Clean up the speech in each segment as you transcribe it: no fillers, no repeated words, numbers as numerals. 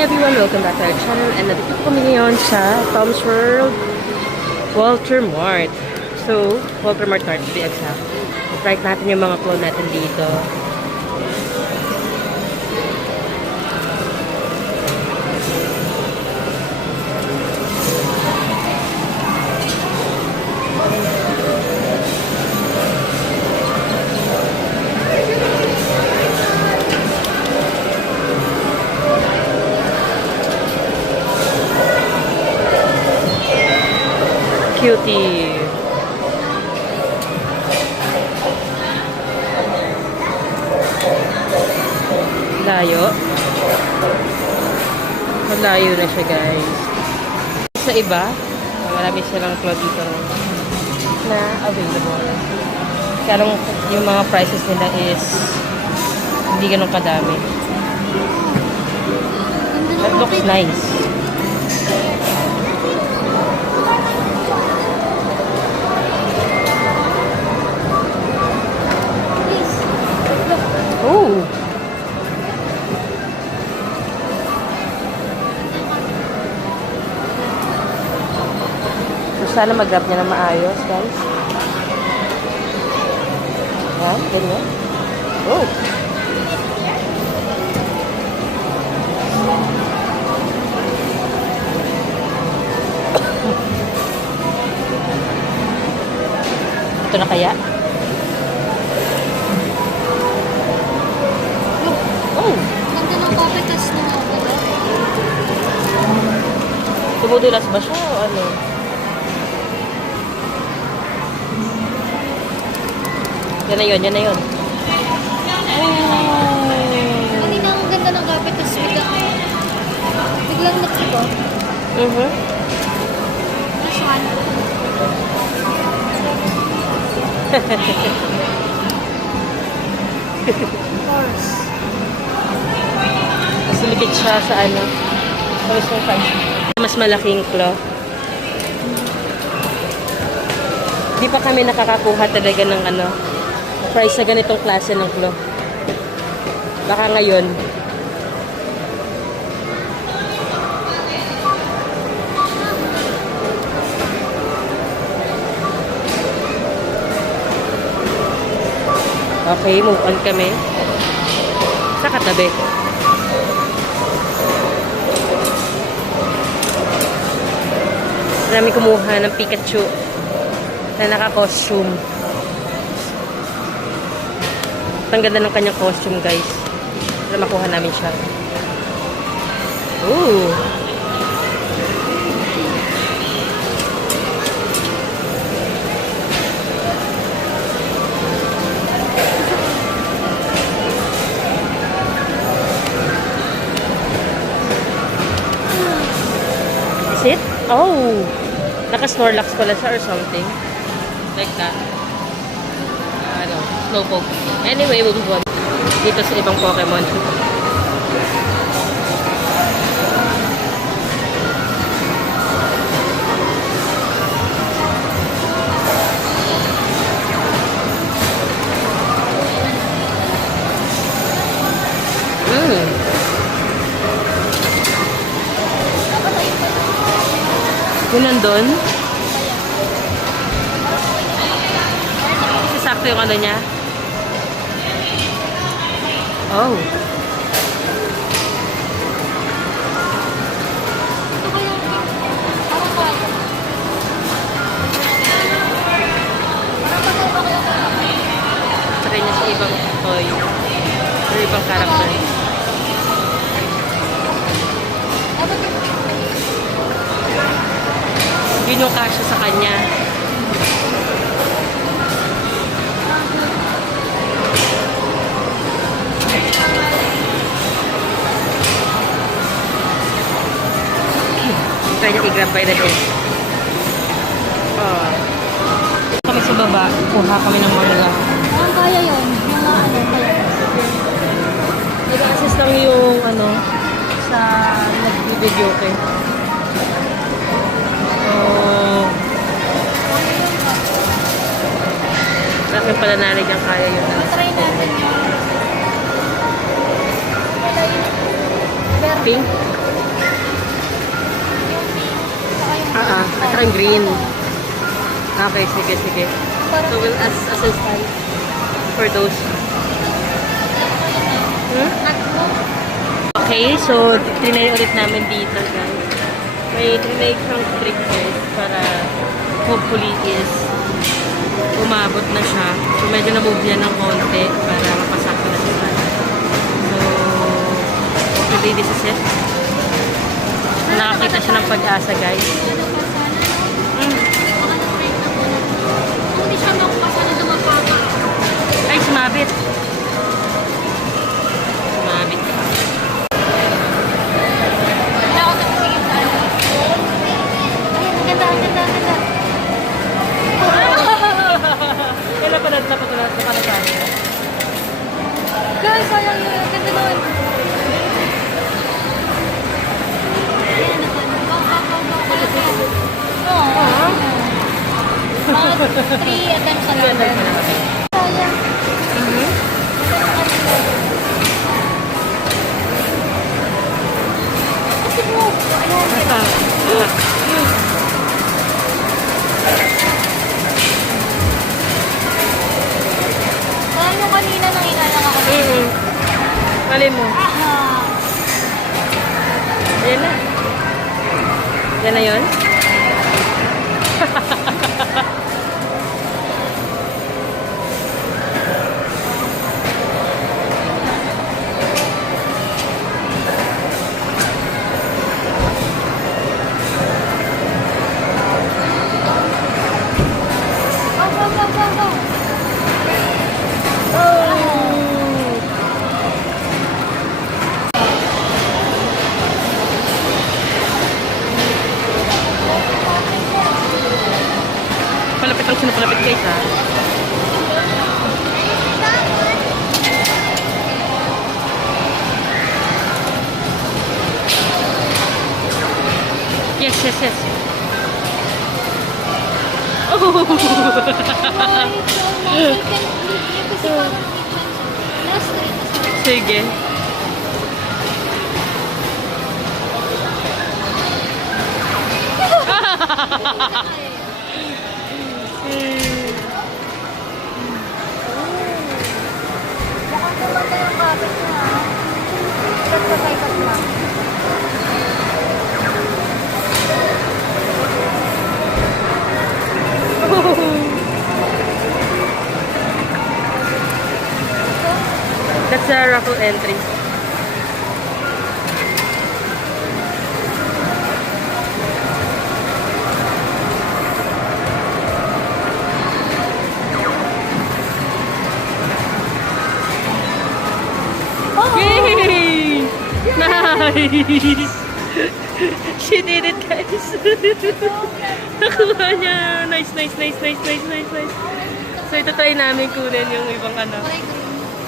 everyone, welcome back to our channel and nandito po kami ngayon sa Tom's World Walter Mart. So, Walter Mart to be exact. Try natin yung mga clone natin dito. Cutie. Layo. Malayo na siya, guys. Sa iba, marami silang cloth dito na available. Kaya yung mga prices nila is hindi ganun kadami. That looks nice. Oh! So, sana mag-grab niya na maayos, guys. Yan, ganyan. Oh! Ito na kaya? Oh! Ganda ng papitas na ako. Tumudulas ba siya o ano? Yan na yun, yan na yun. Kanina ang ganda ng papitas. Biglang nagsigo. This one. Of course. Mas lumikit siya sa ano. Mas malaking claw. Di pa kami nakakakuha talaga ng ano, price sa ganitong klase ng claw. Baka ngayon. Okay, move on kami. Sa katabi. Marami kumuha ng Pikachu na naka-costume. Ang ganda ng kanyang costume, guys. Para makuha namin siya. Ooh! Is it? Oh! Naka-Snorlax pala siya or something. Like that. Ano, Slowpoke. Anyway, we'll move on. Dito sa ibang Pokemon. Yun nandun. Sakto yung ano niya. Oh. Try niya sa ibang toy. Or ibang character. Yun yung kasya sa kanya. Try niya i-grab by the day. Kami sa baba, kuha kami ng mga Ang kaya yun. Mga ano kaya. nag-assist lang yung ano sa nag-video kay. Akin pala nalig ang kaya yun. Try natin yun. Pink? parang green. Okay, sige, sige. Parang So we'll assistant for those. atmo. Okay, so trinay ulit namin dito, guys. May trinay siyang trick, guys, para hopefully is umabot na siya. So medyo na-move niya ng konti para mapasakto na siya. So, hopefully this is it. Nakakita siya ng pag-asa, guys. Ano pa sana? Baka na-break na po. Kung di siya makapasa na dumapapa. Ay, sumabit. Sumabit. Wala ako nakasigit na. Ay, ang ganda, ang ganda, ang ganda. Kailan pa napatulat na pala tayo? Guys, sayang yun. Ang ganda naman. Ayan, Oo. Mga 3 attempts na lang. Sayang. Kasi mo. Ayan. Sayang yung kanina nang inalang ako. Mali mo. Aha. Ayan na. Yan na yun? Go, go, go, go, go. Palapit lang siya na palapit, guys, ha? Yes, yes, yes. Oh! Sige. That's a raffle entry. Yay! Nice! She did it, guys. Nakuha niya. Nice, nice, nice, nice, nice, nice, nice. So, ito try namin kunin yung ibang ano.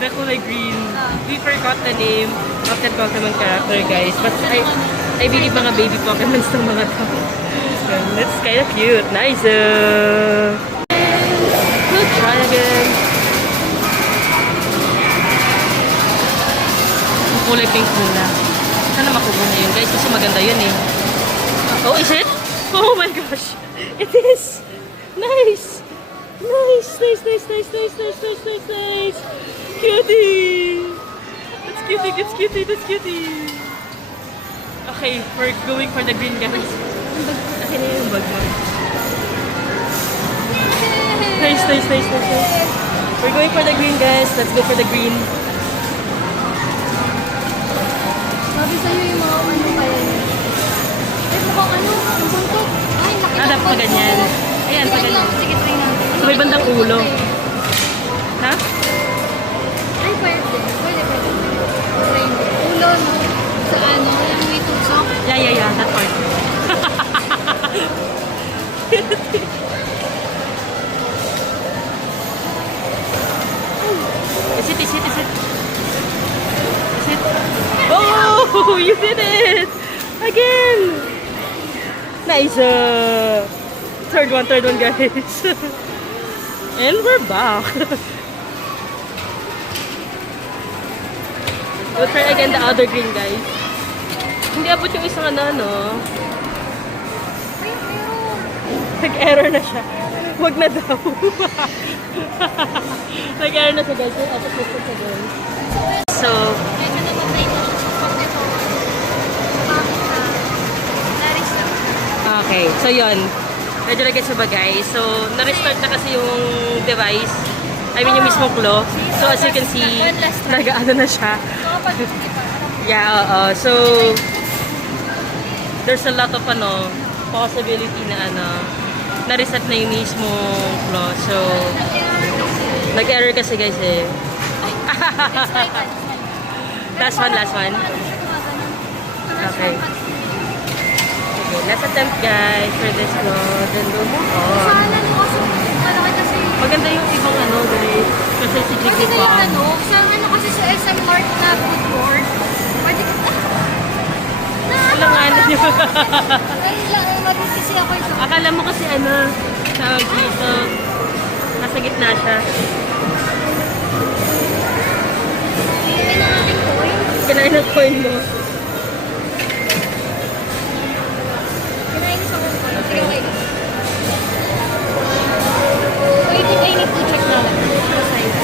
The kulay green. We forgot the name of that Pokemon character, guys. But I believe mga baby Pokemons ng mga to. That's kind of cute. Nice. We'll try again. Ang kulay pink muna. Sana makuha na yun, guys. Kasi maganda yun eh. Oh, is it? Oh my gosh. It is. Nice. Nice, nice, nice, nice, nice, nice, nice, nice, nice. Cutie. That's cutie, that's cutie, that's cutie. Okay, we're going for the green, guys. Akin na yung bag mo. Nice, nice, nice, nice, nice. We're going for the green, guys. Let's go for the green. Sabi sa'yo yung mga ano kaya niya. Eh, mukhang ano, ang buntot. Ay, laki ng Dapat pa ganyan. Ayan, pa ganyan. Sige, try natin. So, may bandang ulo. Ha? Ay, pwede. Pwede, pwede. Try mo. Ulo, no? Sa ano, yung may tusok. Yeah, that part. Is it? Is it? Oh, you did it! Again! Nice! Third one, guys. And we're back. We'll try again the other green, guys. Hindi abot yung isang ano. Ay, meron. Nag-error na siya. Wag na daw. Nag-error na siya guys. Yung auto system siya guys. So, Medyo namatay na siya sa pag ito. Bakit na? Na-restart. okay. So, yun. Medyo na siya ba guys. So, na-restart na kasi yung device. I mean, yung mismong claw. So, as you can see, nag-ano na siya. Makapag-50 pa. Yeah, oo. So, there's a lot of possibility na na-reset na yung mismong claw. So, nag-error kasi guys eh. Let's try that. Last one, last one. Okay. Okay, let's attempt guys for this claw. Then we'll move on. Sana no, kasi malaki kasi. Maganda yung ibang guys. Kasi si Pwede Jiggly na pa. yung sa kasi sa SM Mart na foodboard. Pwede ka, Kailangan nyo. Ayun lang, mabit kasi ako ito. Akala mo kasi tawag dito. Nasa gitna siya. Hindi na aking coin. Kinain ang coin mo. Kinain sa coin. Sige, wait. Wait, I need to check na lang. The size.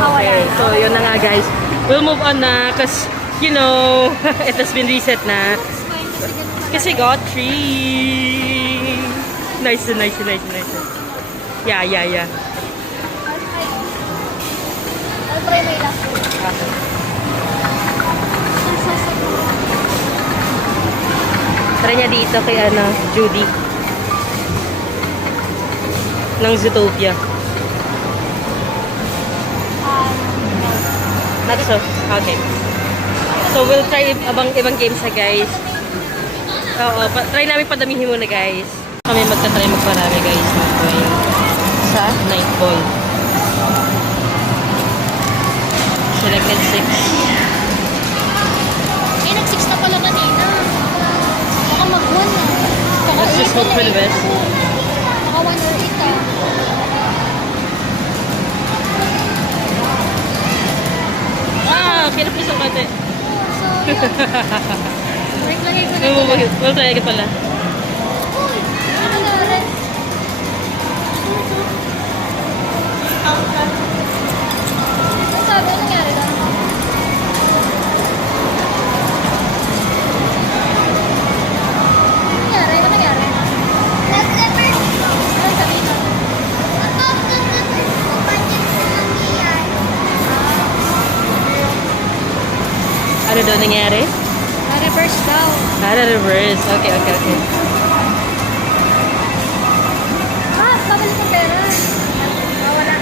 Okay, so yun na nga guys. We'll move on na kasi, you know, it has been reset na. It's fine kasi ganun na. Kasi got 3. Nice, nice, nice, nice. Yeah, yeah, yeah. I'll try my last one. Try niya dito kay Judy. Ng Zootopia. Not so. Okay. So we'll try ibang games na guys. Oo, try namin padamihin muna guys. Kami magta-try magparami guys ng coin sa night ball. Selected 6. Eh, nag-6 na pala kanina. Baka mag-1 na. Baka Let's just hope for the best. Baka 1 or 8 ah. Kinapos ang kate. Sorry. Lagay ko na ito. We'll try agad pala. Uy! Ano na rin? Ano sabi? Ano nangyari doon? Ano nangyari? Ano nangyari? Ano sabi ito? Ano daw nangyari? Na-reverse daw. Reverse. Okay, okay, okay. Babalik ang pera. Wala.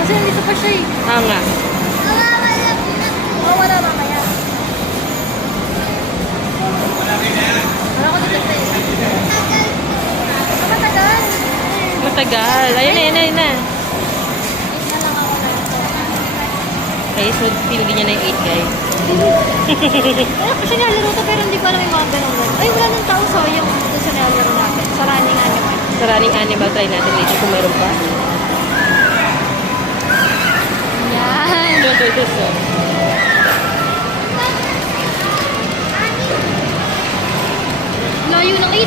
Kasi nandito pa siya eh. Nga. Wala mamaya. Wala ko dito sa isa. Matagal. Matagal. Ayun na, ayun na, ayun na. Wait na lang ako na ito. Okay, so pinili niya na yung 8 guys. Wala ko siya nilalaro to pero hindi ko alam yung mga ganun. Ay, wala nang tao so yung doon sa nilalaro natin. Sa running animal. Sa running animal, try natin later kung meron pa. Yan. Layo ng 8.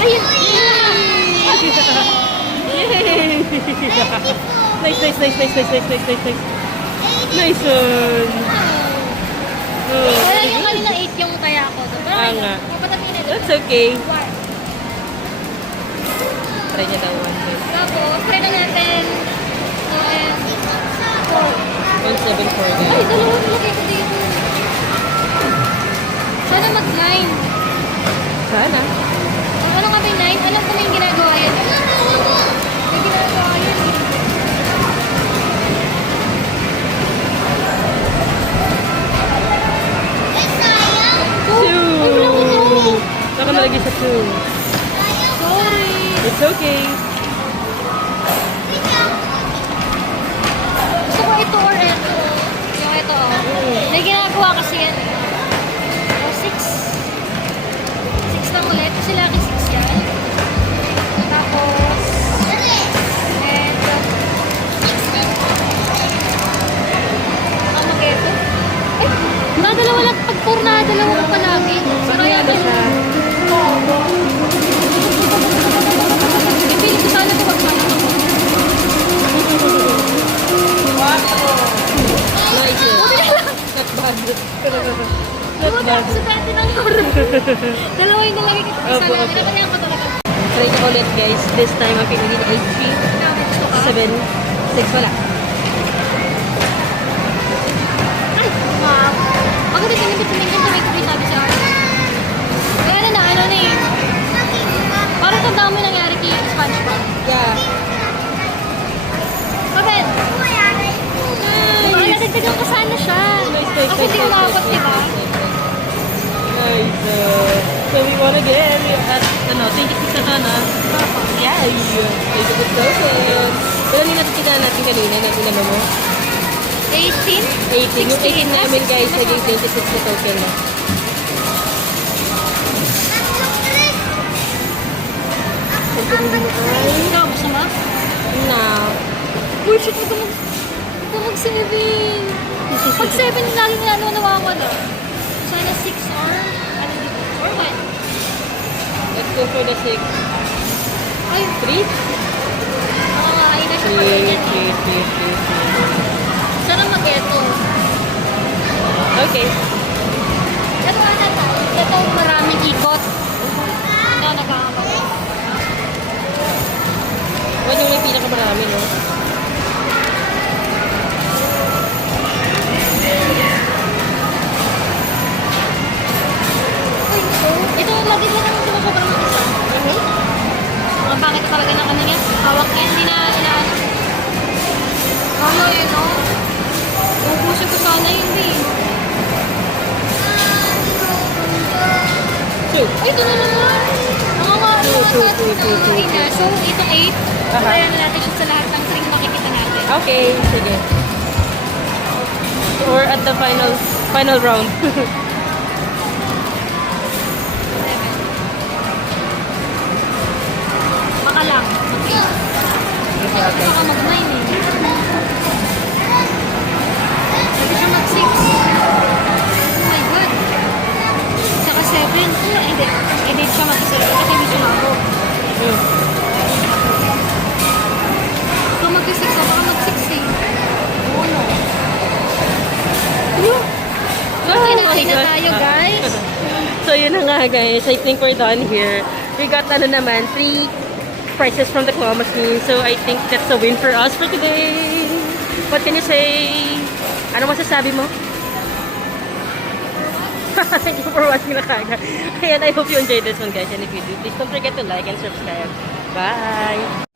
Ayun. Yay! Nice, nice, nice, nice, nice, nice, nice, nice, nice. Nice one. Oh, Wala yung kanina 8 yung kaya ko. Pero nga. mapatamin na That's okay. One. Try niya daw 1 guys. Tapos, try na natin. 4. 174 Ay, guys. dalawa nilagay ko dito. Sana mag-9. Sana. Ano nga ba yung 9? Alam ko na yung ginagawa yun. May ginagawa yun. Two. Saka nalagay sa 2. Sorry. It's okay. Gusto ko ito or ito. Yung ito, oh. May ginagawa kasi yan. O, 6. 6 lang ulit. Kasi laki 6 yan. Tapos, dalawa lang. Pag tour na, dalawa ko palagi. Sira yata siya. Pipili ko sana ito magsama. Nice. Not bad. Not Buti bad. ako sa dati ng tour. Dalawa yung nalagay ko sa Opo, namin. opo. Nakalayan ko talaga. Try ko ulit guys. This time ang pinili 8, 3, 7, 6 wala. Ay, wow. Ako din kanina tumingin ko may tuloy sabi sa akin. Kaya na ano na eh. Parang tanda mo yung nangyari kay SpongeBob. Yeah. Kapit! Parang nadagdagan ko sana siya. Kasi hindi umabot, di ba? Nice. So we wanna get at ano, 26 na na. Yay! Ay, good token. Pero hindi natin kita natin kanina, natin naman mo. 18? 18. Yung 18 namin guys, naging 26 na token na. Ikaw, gusto mo? Na. Uy, shit, huwag ka mag-7. Pag 7, laging ano nawawala. Sana 6 or, ano dito? Or what? Let's go for the 6. Ay, 3? ay na siya 3, pa rin yan. 3. Sana mag-eto. Okay. Ito ata tayo. Ito maraming ikot. Ito nagkakabay. Huwag yung may pinakamarami, no? Uy, ito lagi lang naman ito sobrang mag-isa. Ang pangit talaga ng ano niya. Hawak niya, hindi na inaano. Ano yun, no? Ubusin ko sana yun, eh. Two. Ay, ito na naman. Two. Okay na. So, ito 8. Aha. Kaya na natin siya sa lahat ng string makikita natin. Okay, sige. Or at the final round. Baka lang. Okay. Okay, okay. Baka mag-9 eh. Pwede siya mag-6. Oh my God. Saka 7. Hindi. Hindi siya mag-7 kasi hindi siya ako. Kung mag-6 ako, baka mag-6 eh. Oo, no. Okay, nakain na tayo, guys. So yun na nga guys, I think we're done here. We got ano naman, 3 prizes from the claw machine. So I think that's a win for us for today. What can you say? Ano masasabi mo? Thank you for watching na kaga. And I hope you enjoyed this one guys. And if you do, please don't forget to like and subscribe. Bye!